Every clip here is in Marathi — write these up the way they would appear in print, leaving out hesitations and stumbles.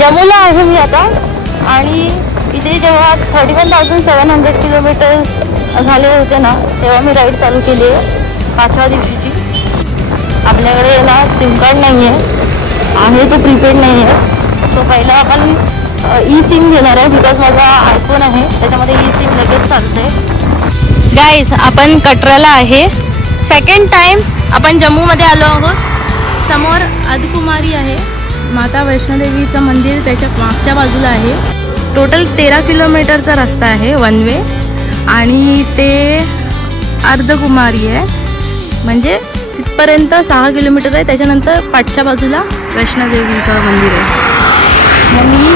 जम्मूला आहे मी आता आणि इथे जेव्हा 31,700 किलोमीटर्स झाले होते ना तेव्हा मी राईड चालू केली आहे 5व्या दिवशीची. आपल्याकडे ना सिम कार्ड नाही आहे तो प्रीपेड नाही आहे. सो पहिला आपण ई सिम घेणार आहे बिकॉज माझा आयफोन आहे त्याच्यामध्ये ई सिम लगेच चालते. गाईज आपण कटराला आहे. सेकंड टाइम आपण जम्मूमध्ये आलो आहोत. समोर अर्धकुमारी आहे, माता वैष्णोदेवीचं मंदिर त्याच्या मागच्या बाजूला आहे. टोटल 13 किलोमीटरचा रस्ता आहे वन वे आणि ते अर्धकुमारी आहे म्हणजे तिथपर्यंत 6 किलोमीटर आहे. त्याच्यानंतर पाठच्या बाजूला वैष्णोदेवीचं मंदिर आहे. मग मी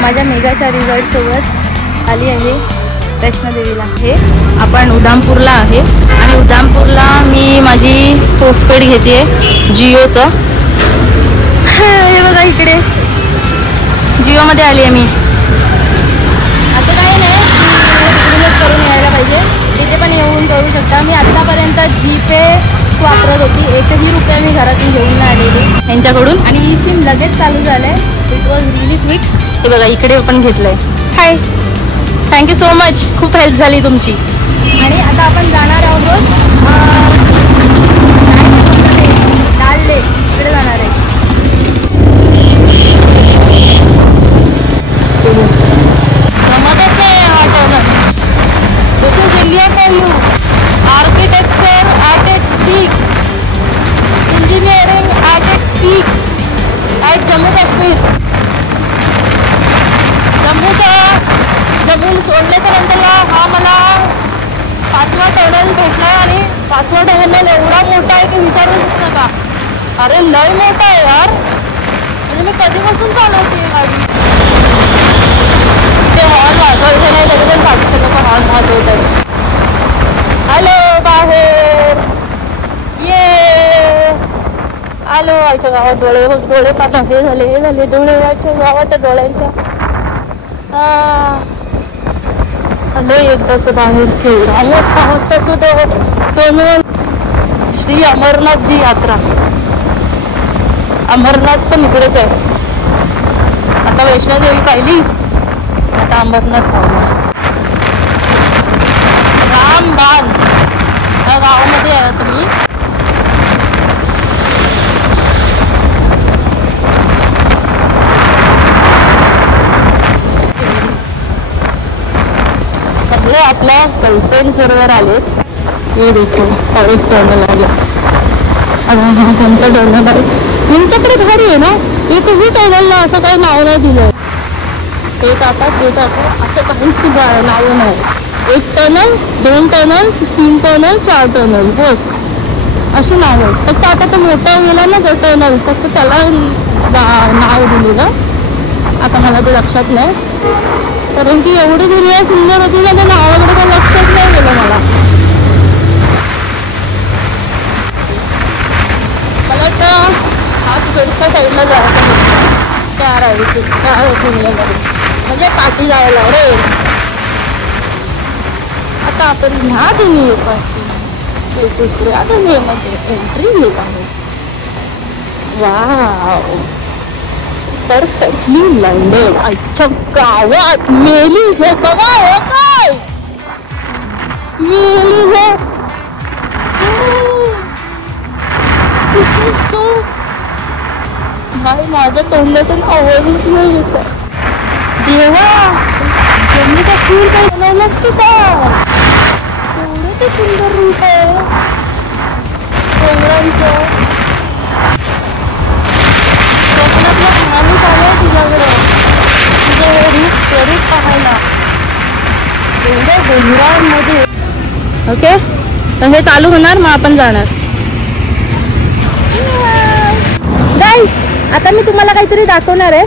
माझ्या मेगाच्या रिझॉर्टसोबत आली आहे वैष्णोदेवीला. हे आपण उधामपूरला आहे आणि उधामपूरला मी माझी पोस्टपेड घेते जिओचं. हे बघा इकडे जिओमध्ये आली आहे मी. असं काही नाही तिकडूनच करून यायला पाहिजे, तिथे पण येऊन करू शकता. मी आत्तापर्यंत जीपे वापरत होती. 1ही रुपया मी घरातून घेऊन नाही आलेली यांच्याकडून आणि ई सिम लगेच चालू झालं आहे. It was relief quick. हे बघा इकडे पण घेतलं आहे. हाय, थँक्यू सो मच, खूप हेल्प झाली तुमची. आणि आता आपण जाणार आहोत डाल लेक इकडे जाणार आहे. जमतच नाही हा turn. This is India for you. Architecture at its peak, engineering at its peak at Jammu Kashmir. Jammu सोडल्याच्या नंतरला हा मला 5वा टनल भेटला आणि 5वा टनल एवढा मोठा आहे की विचारूच नका. अरे लय मोठा आहे यार, म्हणजे मी कधीपासून चालवते गाडी. ते हॉर्न वाजवायचं नाही तरी पण बाकीचे लोक हॉर्न वाजवत आहेत. हॅलो बाहेर ये आलो. आमच्या गावात डोळे पाठव हे झाले डोळे आमच्या गावात डोळ्यांच्या. आलो एकदाच बाहेर. केवढा मोठा होता तो श्री अमरनाथजी यात्रा. अमरनाथ पण इकडेच आहे. आता वैष्णोदेवी पाहिली, आता अमरनाथ पाहिलं. रामबान या गावामध्ये आहे तुम्ही. सगळे आपल्या गर्लफ्रेंड्स बरोबर आलेत. हे देखो और एक टर्नल आला. हा कोणता टर्नल आहे यांच्याकडे भारी आहे ना. एकही टर्नलला असं काही नाव नाही दिलं. ते टाका असं काहीच नाव नाही. 1 टर्नल 2 टर्नल 3 टर्नल 4 टर्नल बस असे नाव आहे. फक्त आता तो मोठा गेला ना तो टर्नल, फक्त त्याला नाव दिलेलं. आता मला ते लक्षात नाही कारण की एवढी दुनिया सुंदर होती ना त्या नावाकडे काही लक्षच नाही गेलं मला. मला वाटतं हा तिकडच्या साईडला जायचं त्या दुनियामध्ये म्हणजे पाठी जायला रे. आता आपण ह्या दुनियेपासून एक दुसऱ्या दुनियेमध्ये एंट्री घेत आहोत. Wow, perfectly landed. आजच्या गावात मेलीज हे काय मेलीज हे. दिस इज सो भाई माझ्या तोंडातून आवाजच नाही येत आहे. देवा, जम्मू काश्मीर काय बनवलंस की काय? केवढं ते सुंदर रूप आहे डोंगरांचं. कोकणातला माणूस आला तुझ्याकडे तुझं हे रूप स्वरूप पाहायला एवढ्या डोंगरांमध्ये. ओके, तर हे चालू होणार मग आपण जाणार. गाईस, आता मी तुम्हाला काहीतरी दाखवणार आहे.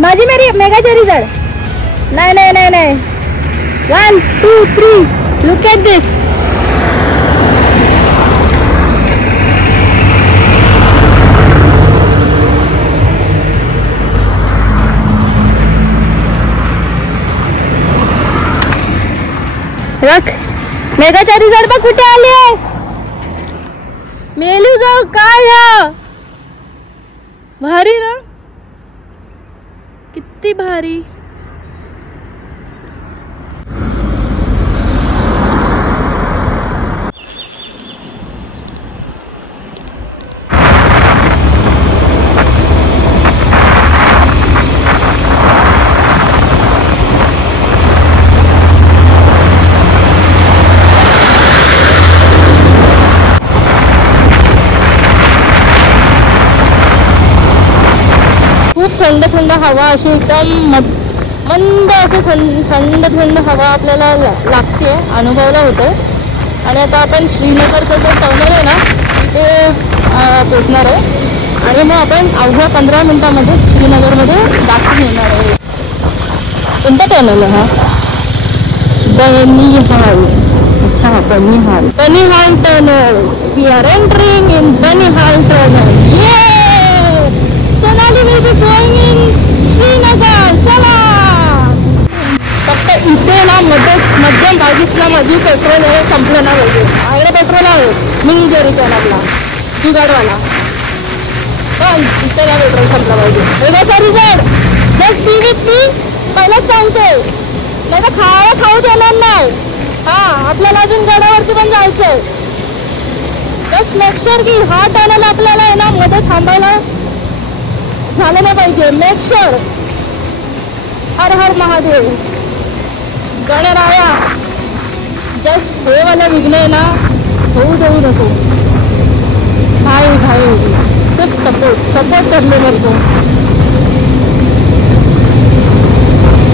माझी मेगाच्या रिझल्ट. नाही 1 2 3 लुक ॲट दिस. रख, मेगाच्या रिझल्ट बघ कुठे आले. मेलू जाऊ काय भारी ना. किती भारी. थंड थंड हवा अशी एकदम मंद असे थंड थंड हवा आपल्याला लागते, अनुभवला होतं. आणि आता आपण श्रीनगरचा जो टर्नल आहे ना तिथे पोचणार आहे आणि मग आपण अवघ्या 15 मिनिटांमध्ये श्रीनगरमध्ये दाखल होणार आहे. कोणता टर्नल आहे हा? बनिहाल. अच्छा, Banihal tunnel. We are entering in Banihal tunnel. Sonali will be going in Srinagar. चला. फक्त इथे ना मध्येच मध्यम भागीच ना माझी पेट्रोल आहे संपलं ना पाहिजे. माझ्याकडे पेट्रोल आहे मिनी जेरिकन आपला जुगाडवाला, पण इथे ना पेट्रोल संपलं पाहिजे. वेगळ्याच्या result just be with me. पहिलेच सांगते, नाही तर खाऊ देणार नाही. हा, आपल्याला अजून गडावरती पण जायचंय. जस्ट मेक शुअर की हा टर्नल आपल्याला आहे ना मध्ये थांबायला झालं नाही पाहिजे. Make sure. Har Har Mahadev. Ganaraya. Just हे वाला विघ्न आहे ना होऊ देऊ नको. भाई सिर्फ सपोर्ट कर ले मेरे को.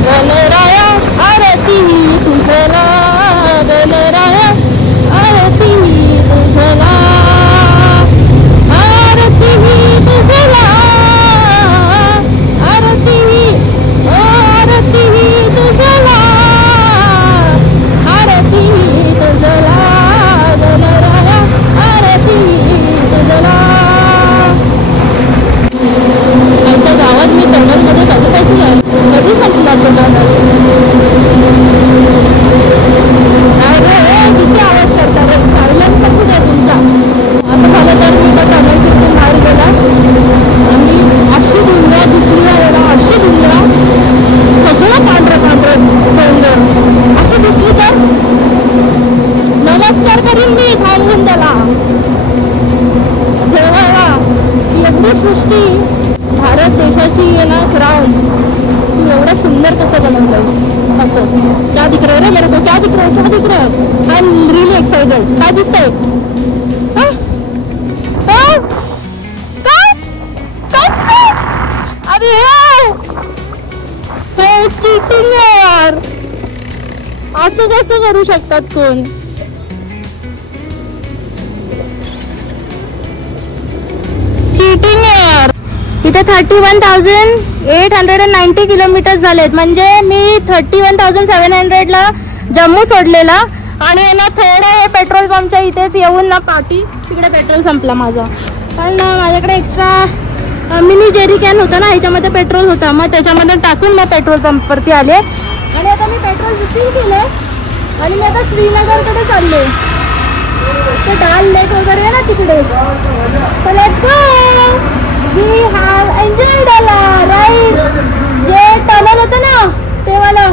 गणराया आरती तुझला. गणराया आरती तुझला. आरती तुझला. आमच्या गावात मी टर्नलमध्ये कधीपासून आहे, कधी संपला तो टर्नल. किती आवाज करता रे, सायलेन्स कुठे आहे तुमचा. असं झालं तर मी त्या टर्नलच्या इथून बाहेर गेला आणि अशी दुनिया दिसली यायला. अशी दुनिया सगळं पांढरं डोंगर अशी दिसली तर नमस्कार करीन मी थांबून त्याला. देवाला एवढी सृष्टी भारत देशाची आहे ना क्राऊन, तू एवढं सुंदर कसं बनवलंयस. असं क्या दिख रहा है रे मेरे को. क्या दिख रहा है. I am really excited. काय दिसतंय. अरे हे चीटिंग आहे यार. असं कसं करू शकतात कोण. चीटिंग आहे यार. इथे 31,890 किलोमीटर झालेत. म्हणजे मी 31,700ला जम्मू सोडलेला आणि ना थोडं हे पेट्रोल पंपच्या इथेच येऊन ना पाठी तिकडे पेट्रोल संपला माझा. पण माझ्याकडे एक्स्ट्रा मिनी जेरी कॅन होता ना, ह्याच्यामध्ये पेट्रोल होता. मग त्याच्यामध्ये टाकून मग पेट्रोल पंपवरती आले आणि आता मी पेट्रोल रिफिल केले आणि मी आता श्रीनगरकडे चालले. ते डाल लेक वगैरे आहे ना तिकडे. So let's go. We have enjoyed a ride. जे टनल होतं ना ते मला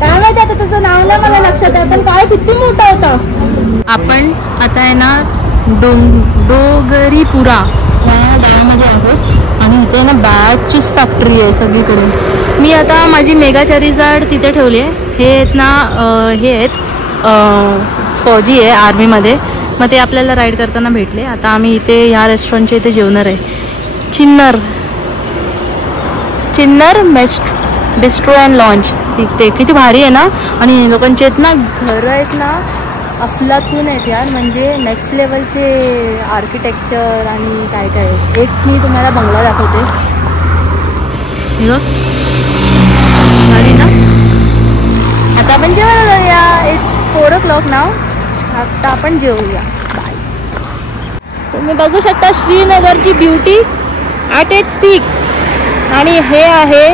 काय माहिती आता त्याचं नाव नाही मला लक्षात आहे, पण काय किती मोठा होता. आपण आता आहे ना डोगरीपुरा या गावामध्ये आहोत आणि इथे ना बॅगचीच फॅक्टरी आहे सगळीकडे. मी आता माझी मेगा चेरीजाड तिथे ठेवली आहे. हे आहेत ना हे आहेत फौजी आहे आर्मीमध्ये, मग ते आपल्याला राईड करताना भेटले. आता आम्ही इथे ह्या रेस्टॉरंटच्या इथे जेवणार आहे. चिन्नर बिस्ट्रो अँड लॉन्च. ते किती भारी आहे ना. आणि लोकांचे आहेत ना घरं आहेत ना अफलातून आहेत यार. म्हणजे नेक्स्ट लेवलचे आर्किटेक्चर आणि काय काय. एक मी तुम्हाला बंगला दाखवते. भारी ना. आता आपण जेवायला जाऊया. इट्स 4 o'clock नाव. आता आपण जेवूया. बाय. तुम्ही बघू शकता श्रीनगरची ब्युटी ॲट इट्स पीक. आणि हे आहे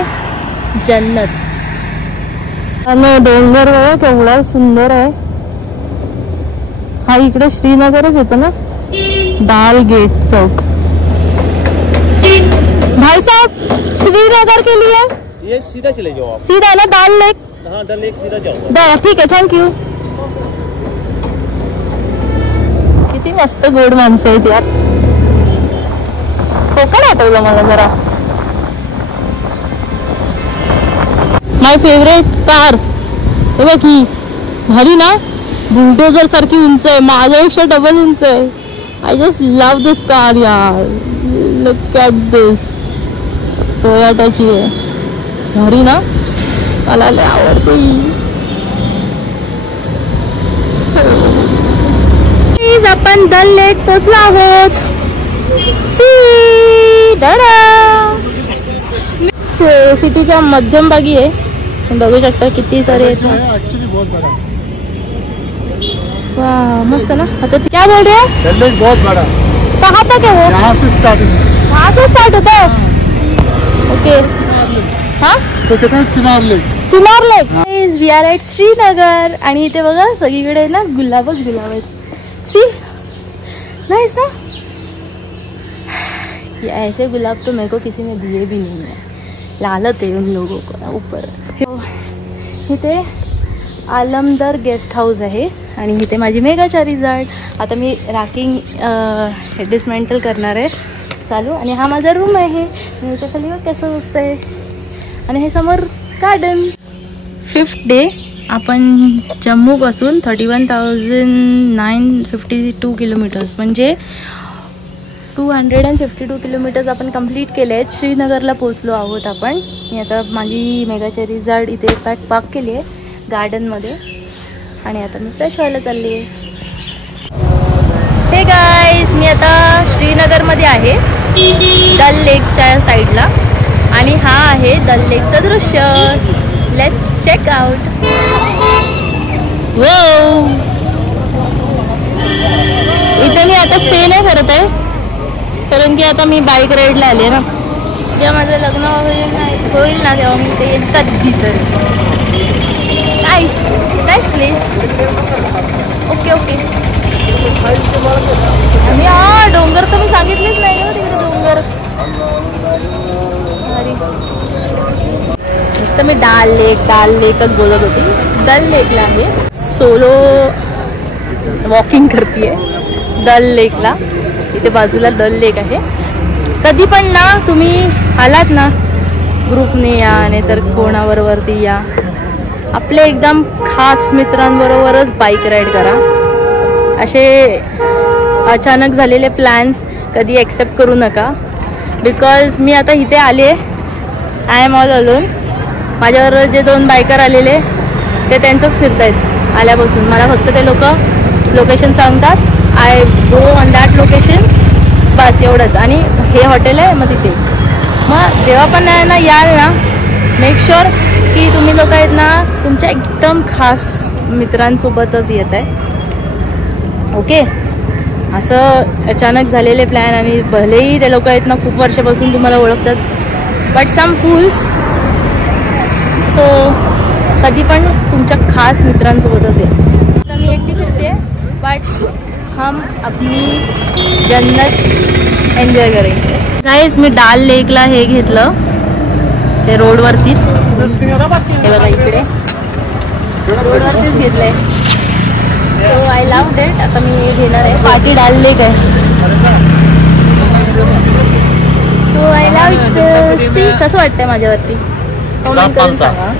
जन्नत. आणि डोंगर केवढा सुंदर आहे. हा इकडे श्रीनगरच येतो ना. डाल गेट चौक. भाई साहब श्रीनगर के लिए ये सीधा चले जाओ आप। सीधा है ना डल लेक? हाँ डल लेक सीधा जाओ। ठीक है, थँक यू। किती मस्त गोड माणसं आहेत यार. कोकण आठवलं मला जरा. माय फेवरेट कार हे बघ ही भारी ना, बुलडोजर सारखी उंच आहे, माझ्यापेक्षा डबल उंच आहे. I just love this car यार. लुक ॲट दिस. टोयोटाची आहे, भारी ना, मला लय आवडते. आपण डल लेक पोचलो आहोत. सिटीच्या मध्यम भागी आहे. बघू शकता किती सारे आहेत. वाह मस्त ना. आता क्या बोल रहे हैं? डल लेक बहुत बड़ा. कहाँ तक है वो? यहाँ से स्टार्ट होता है. ओके. हाँ तो कहते हैं Chinar lake. Chinar lake. We are at Srinagar. आणि इथे बघा सगळीकडे ना गुलाबच गुलाब आहेत. सी नाइस ना. ये ऐसे गुलाब तो मेरे को किसी ने दिए भी नहीं है. लालत है उन लोगों को ऊपर. इथे आलमदार गेस्ट हाऊस आहे आणि इथे माझी मेगाचारी झाड. आता मी रॅकिंग डिसमेंटल करणार आहे चालू. आणि हा माझा रूम आहे. याच्या खाली कसं असतंय आणि हे समोर गार्डन. 5th day. आपण जम्मूपासून 31,952 किलोमीटर्स म्हणजे 252 किलोमीटर्स आपण कंप्लीट केले आहेत. श्रीनगरला पोचलो आहोत आपण. मी आता माझी मेगाचेरी झाड इथे पार्क केली आहे गार्डनमध्ये आणि आता मी फ्रेश व्हायला चालली आहे. हे गाईज मी आता श्रीनगरमध्ये आहे डल लेकच्या साईडला आणि हा आहे डल लेकचं दृश्य. Let's check out. इथे मी आता स्टे नाही करत आहे कारण की आता मी बाईक राईडला आले ना. जेव्हा माझं लग्न होईल ना तेव्हा मी ते कधी तरी. Nice nice place. Okay okay. आणि हा डोंगर तर मी सांगितलेच नाही हो तिकडे डोंगर. नुसतं मी डाल लेकच बोलत होती. डल लेकला आहे. सोलो वॉकिंग करते डल लेकला. इथे बाजूला डल लेक आहे. कधी पण ना तुम्ही आलात ना ग्रुपने या नाहीतर कोणाबरोबरती या. आपले एकदम खास मित्रांबरोबरच बाईक राईड करा. असे अचानक झालेले प्लॅन्स कधी ॲक्सेप्ट करू नका. बिकॉज मी आता इथे आले. I am all alone. माझ्यावर जे 2 बायकर आलेले ते त्यांचंच फिरत आहेत आल्यापासून. मला फक्त ते लोक लोकेशन सांगतात. I go on that location बस एवढंच. आणि हे हॉटेल आहे मग तिथे. मग जेव्हा पण ना याल ना मेक शुअर की तुम्ही लोक आहेत ना तुमच्या एकदम खास मित्रांसोबतच येत आहे. ओके. असं अचानक झालेले प्लॅन आणि भलेही ते लोक आहेत ना खूप वर्षापासून तुम्हाला ओळखतात बट सम फूल्स. सो कधी पण तुमच्या खास मित्रांसोबतच या. तर मी एकटी फिरते बट हम अपनी जन्नत एन्जॉय करेंगे. गाईज मी डाल लेकला हे घेतलं ते रोडवरतीच. हे बघा इकडे रोडवरतीच घेतलं आहे. So I love date. आता मी हे घेणार आहे. पाटी डाल लेक आहे. So I love it. See कसं वाटतंय माझ्यावरती कमेंट करून सांगा.